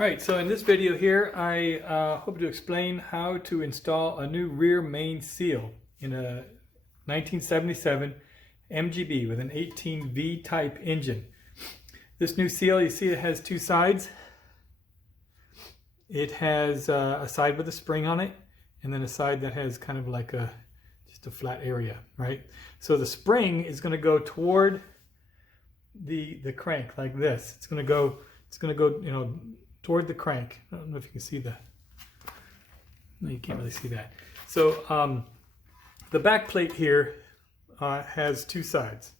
Alright, so in this video here I hope to explain how to install a new rear main seal in a 1977 MGB with an 18V type engine. This new seal, you see it has two sides. It has a side with a spring on it and then a side that has kind of like just a flat area, right? So the spring is going to go toward the crank like this. It's going to go, you know, toward the crank. I don't know if you can see that. No, you can't really see that. So the back plate here has two sides.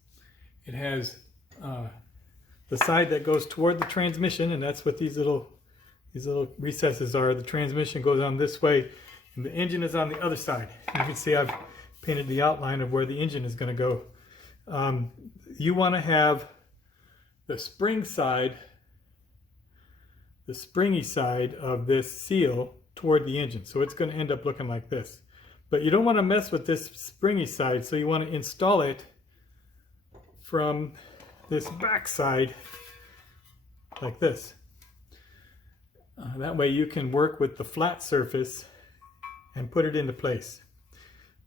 It has the side that goes toward the transmission, and that's what these little recesses are. The transmission goes on this way, and the engine is on the other side. You can see I've painted the outline of where the engine is going to go. You want to have the spring side, the springy side of this seal toward the engine. So it's going to end up looking like this. But you don't want to mess with this springy side, so you want to install it from this back side like this. That way you can work with the flat surface and put it into place.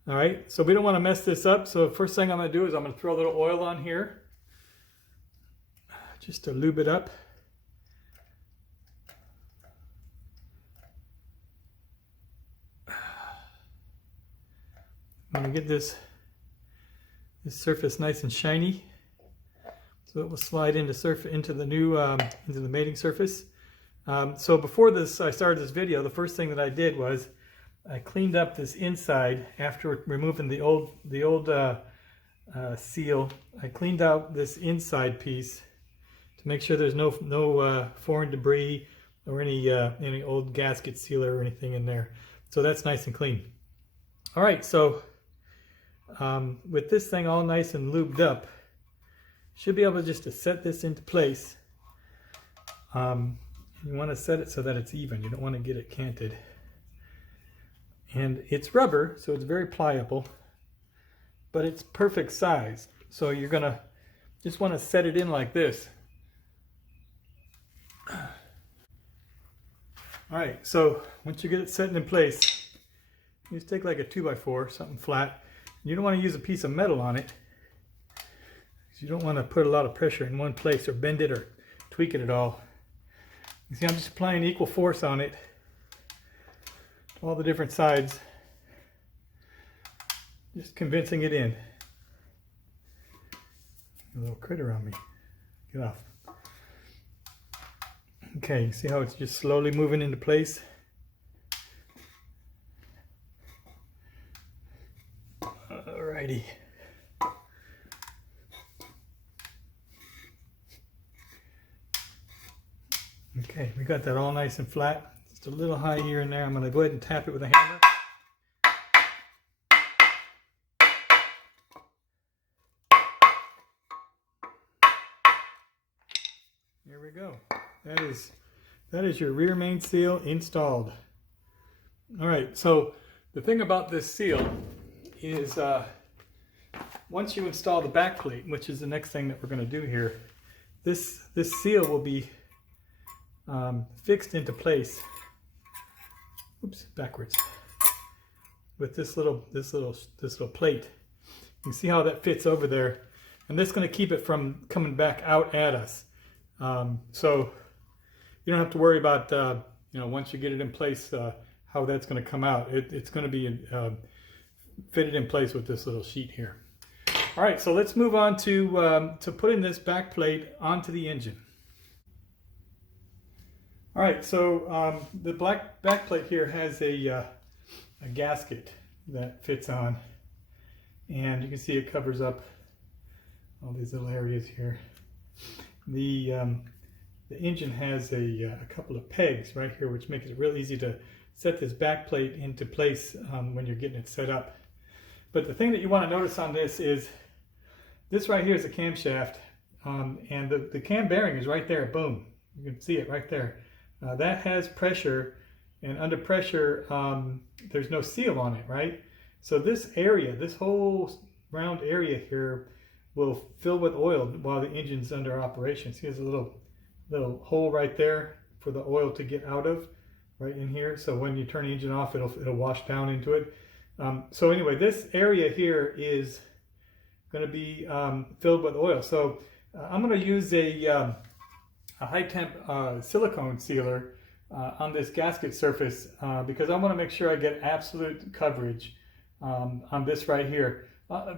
All right, so we don't want to mess this up. So first thing I'm going to do is I'm going to throw a little oil on here just to lube it up. I'm going to get this surface nice and shiny, so it will slide into the new into the mating surface. So before I started this video, the first thing that I did was I cleaned up this inside after removing the old seal. I cleaned out this inside piece to make sure there's no foreign debris or any old gasket sealer or anything in there. So that's nice and clean. All right, so with this thing all nice and lubed up, should be able just to set this into place. You want to set it so that it's even. You don't want to get it canted. And it's rubber, so it's very pliable, but it's perfect size. So you're going to just want to set it in like this. All right, so once you get it set in place, you just take like a 2x4, something flat. You don't want to use a piece of metal on it, because you don't want to put a lot of pressure in one place or bend it or tweak it at all. You see, I'm just applying equal force on it, all the different sides, just convincing it in. A little critter on me. Get off. Okay, you see how it's just slowly moving into place? Alrighty. Okay, we got that all nice and flat. Just a little high here and there. I'm going to go ahead and tap it with a hammer. There we go. That is your rear main seal installed. All right, so the thing about this seal is once you install the back plate, which is the next thing that we're going to do here, this seal will be fixed into place. Oops, backwards. With this little plate. You can see how that fits over there, and this is going to keep it from coming back out at us. So you don't have to worry about you know, once you get it in place how that's going to come out. It's going to be fitted in place with this little sheet here. All right, so let's move on to putting this back plate onto the engine. All right, so the back plate here has a gasket that fits on, and you can see it covers up all these little areas here. The engine has a couple of pegs right here, which makes it real easy to set this back plate into place when you're getting it set up. But the thing that you want to notice on this is this right here is a camshaft, and the cam bearing is right there. Boom, you can see it right there. That has pressure, and under pressure there's no seal on it, right? So this area, this whole round area here, will fill with oil while the engine's under operation. See, there's a little hole right there for the oil to get out of, right in here. So when you turn the engine off, it'll wash down into it. So anyway, this area here is going to be filled with oil. So I'm going to use a high temp silicone sealer on this gasket surface because I want to make sure I get absolute coverage on this right here.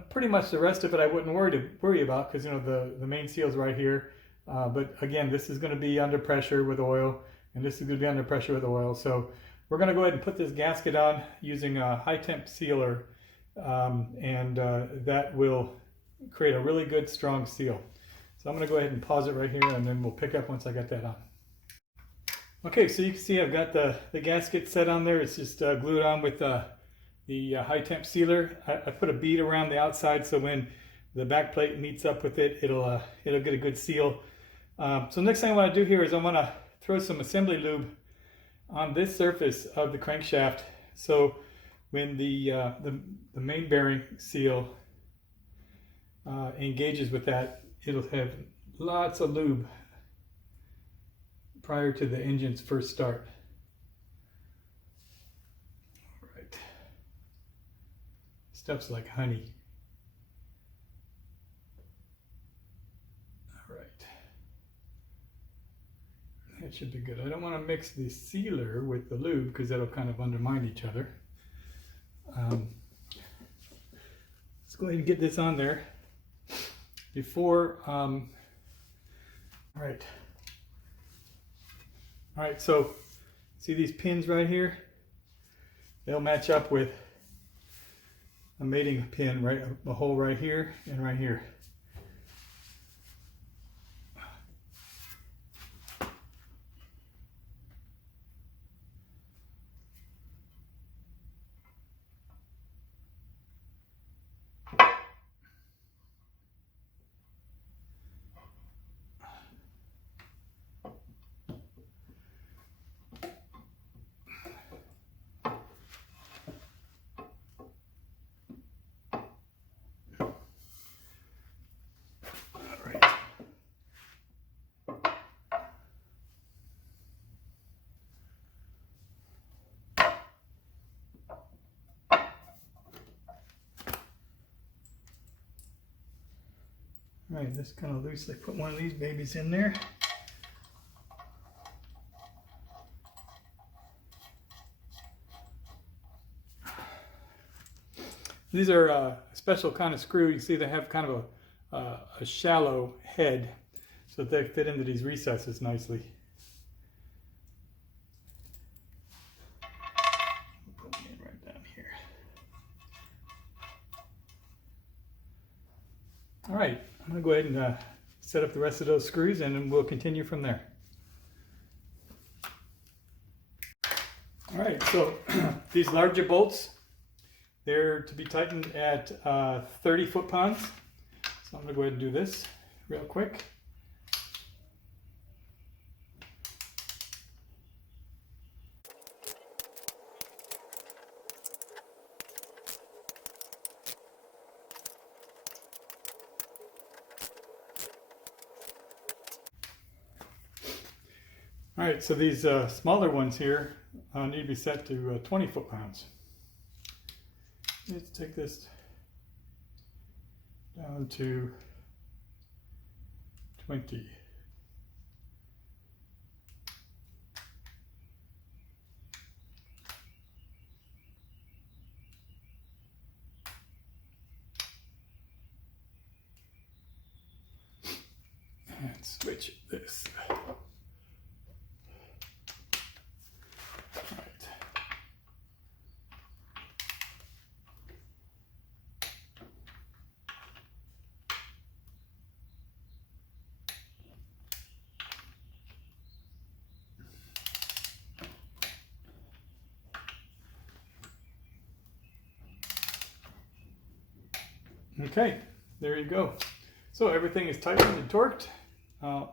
Pretty much the rest of it I wouldn't worry about because, you know, the main seal's right here. But again, this is going to be under pressure with oil, and this is going to be under pressure with oil. So we're going to go ahead and put this gasket on using a high temp sealer, and that will create a really good strong seal. So I'm going to go ahead and pause it right here, and then we'll pick up once I get that on. Okay, so you can see I've got the gasket set on there. It's just glued on with the high temp sealer. I put a bead around the outside so when the back plate meets up with it, it'll get a good seal. So next thing I want to do here is I want to throw some assembly lube on this surface of the crankshaft. So when the main bearing seal engages with that, it'll have lots of lube prior to the engine's first start. All right. Stuff's like honey. All right. That should be good. I don't want to mix the sealer with the lube because that'll kind of undermine each other. Let's go ahead and get this on there before, all right. All right, so see these pins right here? They'll match up with a mating pin, right? A hole right here and right here. All right, just kind of loosely put one of these babies in there. These are a special kind of screw. You see they have kind of a shallow head, so they fit into these recesses nicely. Put them in right down here. All right. I'm going to go ahead and set up the rest of those screws, and then we'll continue from there. All right, so these larger bolts, they're to be tightened at 30 foot-pounds. So I'm going to go ahead and do this real quick. All right, so these smaller ones here need to be set to 20 foot-pounds. Let's take this down to 20. And switch this. Okay, there you go. So everything is tightened and torqued.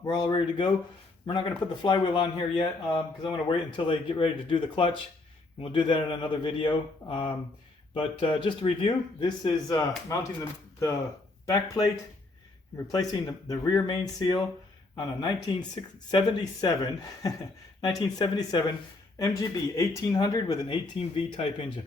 We're all ready to go. We're not going to put the flywheel on here yet because I want to wait until they get ready to do the clutch. And we'll do that in another video. But just to review, this is mounting the back plate and replacing the rear main seal on a 1977 1977 MGB 1800 with an 18V type engine.